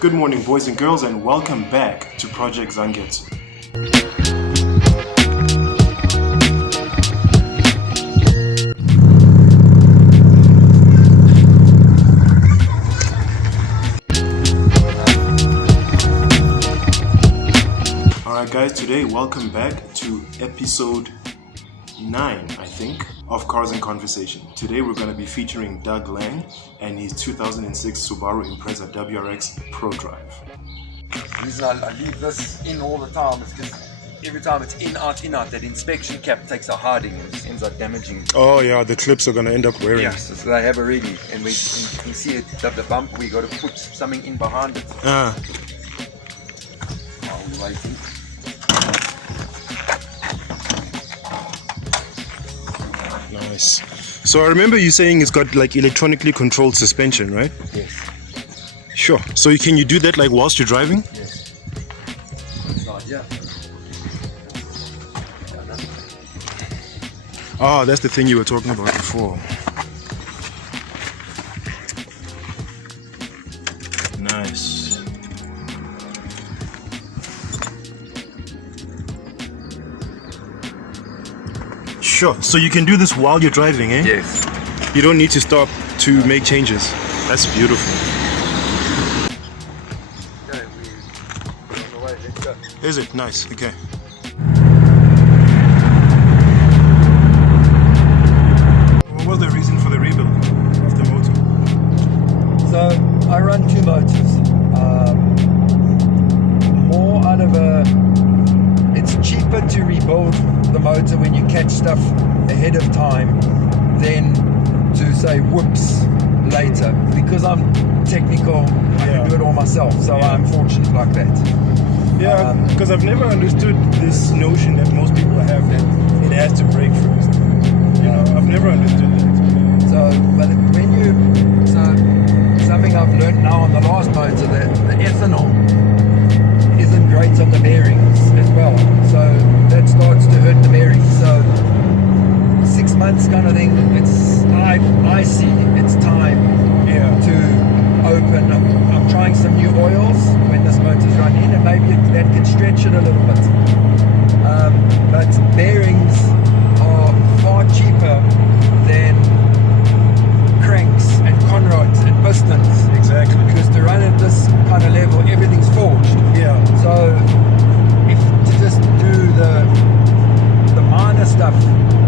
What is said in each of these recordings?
Good morning, boys and girls, and welcome back to Project Zangetsu. Alright guys, today welcome back to episode 9, I think, of Cars and Conversation. Today we're going to be featuring Doug Lang and his 2006 Subaru Impreza WRX Prodrive. The reason I leave this in all the time is because every time it's in, out, that inspection cap takes a hiding and just ends up damaging. Oh yeah, the clips are going to end up wearing. Yes, so they have already, and we can see it, the bump, we got to put something in behind it. Ah. While we're waiting. Nice. So I remember you saying it's got like electronically controlled suspension, right? Yes. Sure. So can you do that like whilst you're driving? Yes. Inside, yeah. Ah, that's the thing you were talking about before. Nice. Sure. So you can do this while you're driving, eh? Yes. You don't need to stop to make changes. That's beautiful. Okay, we're on the way. Let's go. Is it? Nice. Okay. What was the reason for the rebuild of the motor? So I run two motors. More out of it's cheaper to rebuild the motor when you catch stuff ahead of time than to say whoops later, because I'm technical. I can do it all myself, so I'm fortunate like that. Yeah, because I've never understood this notion that most people have that it has to break first. You know, I've never understood that. So, but something I've learned now on the last motor, that the ethanol isn't great on the bearings as well. So that starts to hurt the bearings. So 6 months kind of thing. I see it's time to open. I'm trying some new oils when this motor's running, and maybe that can stretch it a little bit. But bearings are far cheaper than cranks and conrods and pistons. Exactly. Because to run at this kind of level, everything's forged. Yeah. So if to just do the minor stuff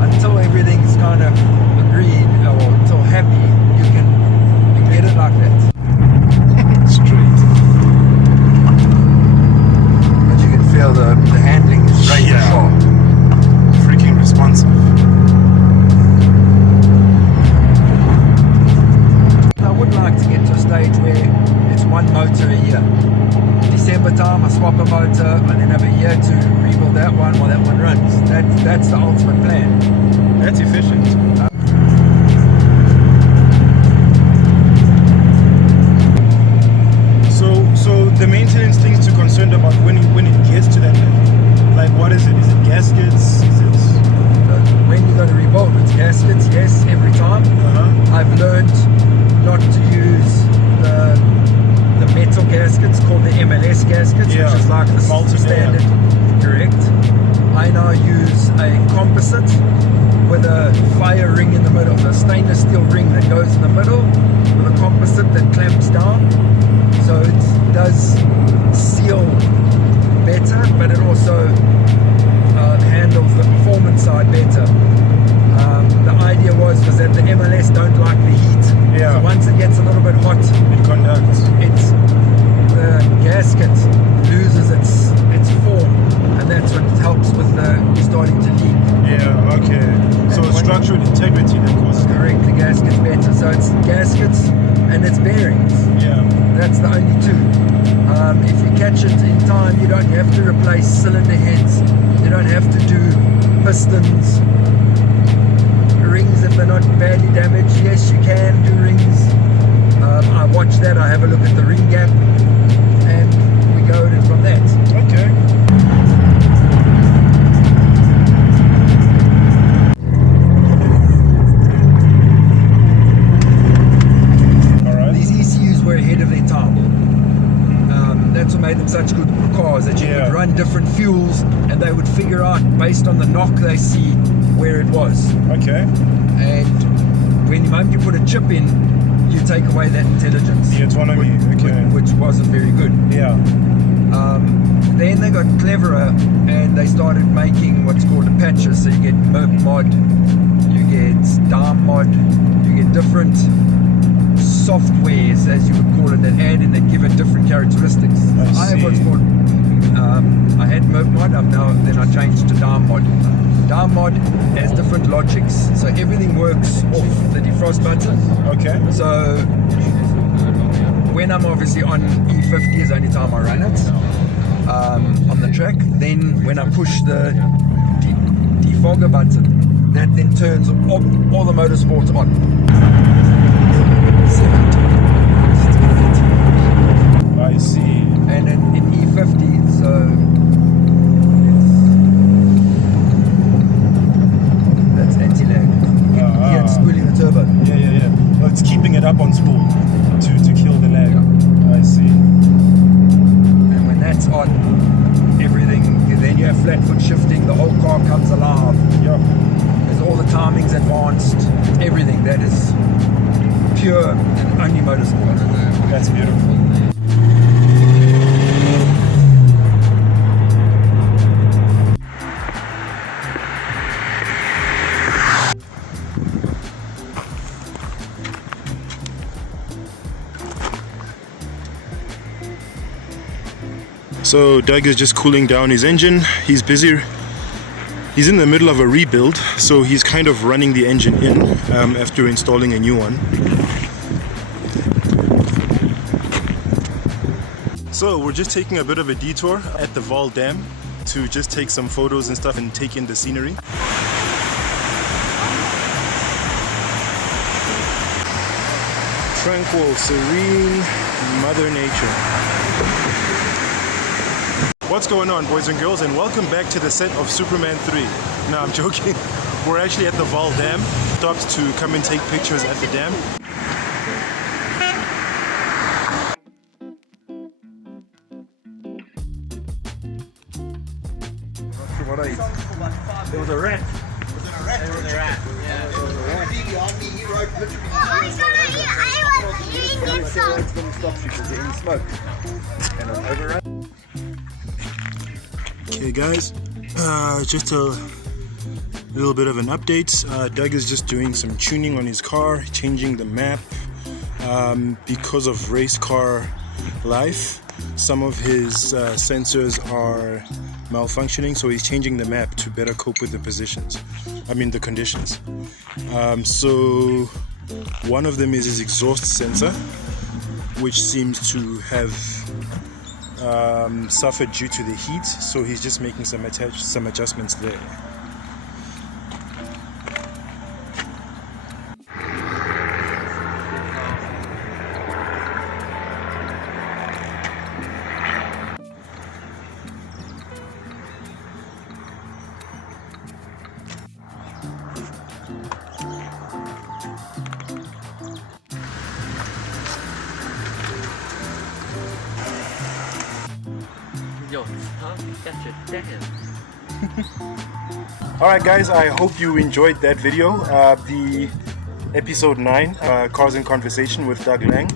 until everything's kind of agreed or until happy, you can get it like that. Straight. But you can feel the handling is very sharp. Freaking responsive. I would like to get to a stage where it's one motor a year. December time I swap a motor and then have a year to rebuild that one while that one runs. That's the ultimate plan. That's efficient. So the maintenance things to concerned about when it gets to that level, like what is it? Is it gaskets? Is it? When you go to rebuild, it's gaskets, yes, every time. I've learned not to use the metal gaskets called the MLS gaskets, which is like the standard. Correct. I now use a composite with a fire ring in the middle, a stainless steel ring that goes in the middle with a composite that clamps down. So it does seal better, but it also handles the performance side better. The idea was that the MLS don't like the heat. Yeah. So once it gets a little bit hot, It conducts. the gasket loses its form, and that's what helps with the starting to leak. Yeah, okay. So structural integrity that causes. Correct, the gasket's better. So it's gaskets and it's bearings. Yeah. That's the only two. If you catch it in time, you don't have to replace cylinder heads. You don't have to do pistons, rings if they're not badly damaged. Yes, you can do rings. I watch that. I have a look at the ring gap, and we go at it from that. Okay. All right. These ECUs were ahead of their time. such good cars that you could run different fuels and they would figure out based on the knock they see where it was. Okay. And when the moment you put a chip in, you take away that intelligence. The autonomy, which wasn't very good. Yeah. Then they got cleverer and they started making what's called a patches. So you get Merc mod, you get Dam mod, you get different softwares, as you would call it, that add and that give it different characteristics. I have what's called, I had Merc mod, then I changed to Dam mod. Dam mod has different logics, so everything works off the defrost button. Okay. So when I'm obviously on E50 is the only time I run it on the track. Then when I push the defogger button, that then turns all the motorsports on. I see. And in E50, so that's anti-lag. Here it's spooling the turbo. Yeah. Well, it's keeping it up on spool to kill the lag. Yeah. I see. And when that's on, everything, then you have flat foot shifting, the whole car comes alive. Yeah. There's all the timings advanced, everything that is pure and only motorsport. That's beautiful. So Doug is just cooling down his engine. He's busy. He's in the middle of a rebuild, so he's kind of running the engine in after installing a new one. So we're just taking a bit of a detour at the Val Dam to just take some photos and stuff and take in the scenery. Tranquil, serene Mother Nature. What's going on, boys and girls, and welcome back to the set of Superman 3. No, I'm joking. We're actually at the Val Dam. Stopped to come and take pictures at the dam. What I eat? There was a rat. Was it a rat? There was a rat. Yeah, there was a rat. Behind me, he wrote literally. I was eating some. It's going to stop you because you're in smoke. And I'm overrun. Okay guys, just a little bit of an update. Doug is just doing some tuning on his car, changing the map. Because of race car life, some of his sensors are malfunctioning, so he's changing the map to better cope with the the conditions. So one of them is his exhaust sensor, which seems to have suffered due to the heat, so he's just making some adjustments there. Yo, that's your damn. Alright guys, I hope you enjoyed that video, the episode 9, Cars in Conversation with Doug Lang.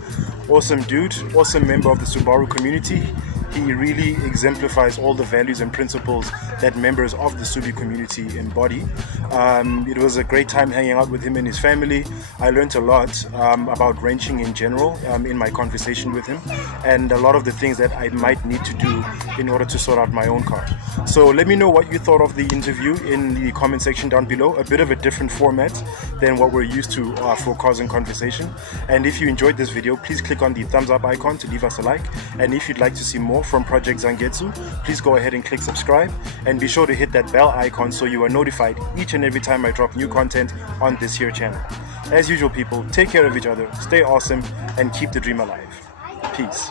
Awesome dude, awesome member of the Subaru community. He really exemplifies all the values and principles that members of the Subi community embody. It was a great time hanging out with him and his family. I learned a lot about wrenching in general in my conversation with him, and a lot of the things that I might need to do in order to sort out my own car. So let me know what you thought of the interview in the comment section down below. A bit of a different format than what we're used to for Cars in Conversation. And if you enjoyed this video, please click on the thumbs up icon to leave us a like. And if you'd like to see more from Project Zangetsu, please go ahead and click subscribe, and be sure to hit that bell icon so you are notified each and every time I drop new content on this here channel. As usual people, take care of each other, stay awesome, and keep the dream alive. Peace.